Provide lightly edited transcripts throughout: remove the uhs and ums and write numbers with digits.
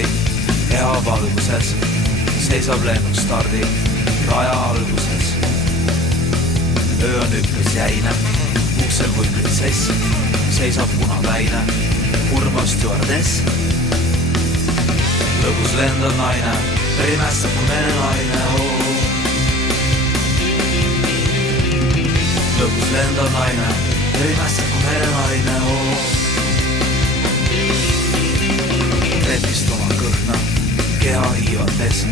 kaardi. Keha valguses seisab lennuk stardi raja alguses. Öö on üpris jäine, uksel kui printsess seisab punapäine, kurvav stjuardess. Lõbus lendav naine, primässab kui merelaine. Lõbus lendav naine, primässab kui merelaine. Trepist oma kõhna, keha hiivates,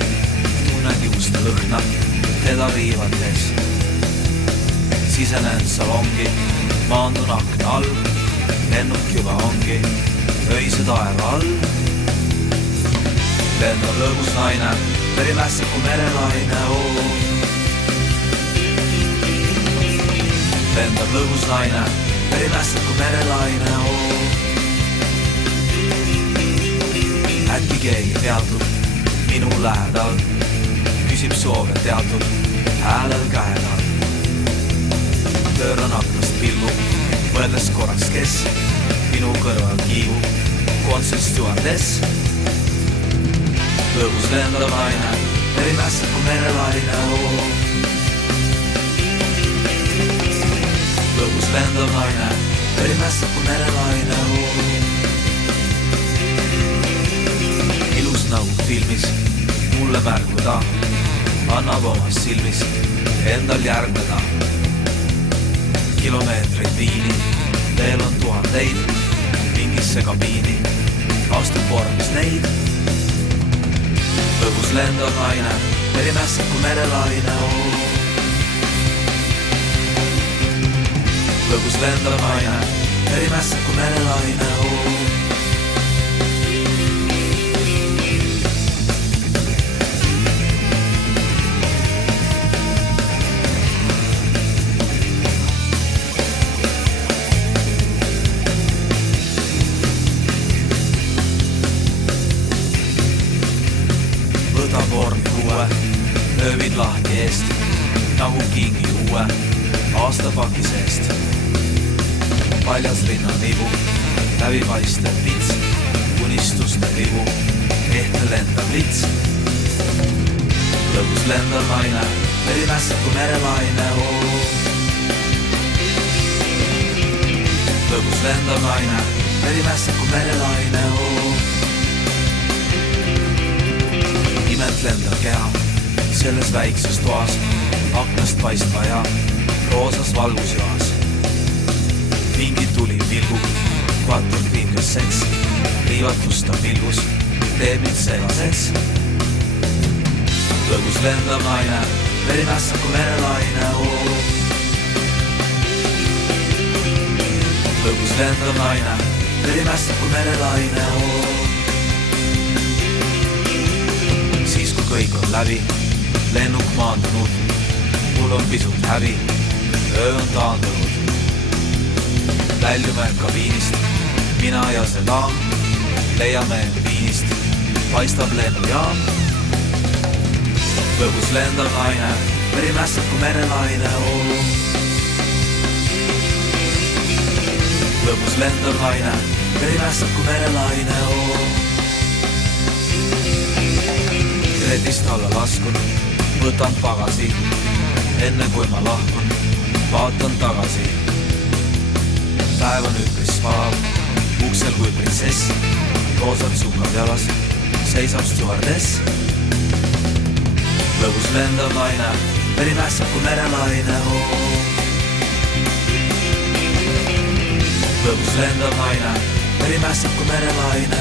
tunned juuste lõhna, teda riivates. Sisenen salongi, maandun akna all, lennuk juba ongi öise taeva all. Lendab lõbus naine, perimässab kui merelaine. Lendab lõbus naine, perimässab kui merelaine. Äkki keegi peatub minu lähedal, küsib soove teatud häälel käedal. Pööran aknast pilgu, mõeldes korraks, kes minu kõrval kiivub, konsul stjuardess. Lõbus lendav naine, perimässab kui merelaine. Lõbus lendav naine, perimässab kui merelaine. Ilus nagu filmis, mulle märku ta annab omas silmis endal järgneda. Kilomeetreid viini, veel on tuhandeid, mingisse kabiini astub vormis neid. Lõbus lendav naine, perimässab kui merelaine. Lõbus lendav naine, perimässab kui merelaine. Võta vormi uue, löövid lahti eest, nagu kingi uue aastapaki seest. Paljas rinnan vibu, läbi paistev vits, unistuste vibu, ehte lendav lits. Lõbus lendav naine, perimässab kui merelaine. Lõbus lendav naine, perimässab kui merelaine. Imet lendav keha, selles väikses toas, aknast paistva ja roosas valgusjoas. Mingi tuli pilgub, kvatud pinges seks, riivatust on pilgus, teeb mind segaseks. Lõbus lendav naine, perimässab kui merelaine. Lõbus lendav naine, perimässab kui merelaine. Siis kui kõik on läbi, lennuk maandunud, mul on pisut häbi, öö on taandunud. Väljume kabiinist, mina ja see daam, leiame viinist, paistab lennujaam. Lõbus lendav naine, perimässab kui merelaine. Lõbus lendav naine, perimässab kui merelaine. Tretist alla laskun, võtan pagasi, enne kui ma lahkun, vaatan tagasi. Päev on üpris palav, uksel kui printsess, roosad sukad jalas, seisab stjuardess. Lõbus lendav naine, perimässab kui merelaine. Lõbus lendav naine, perimässab kui merelaine.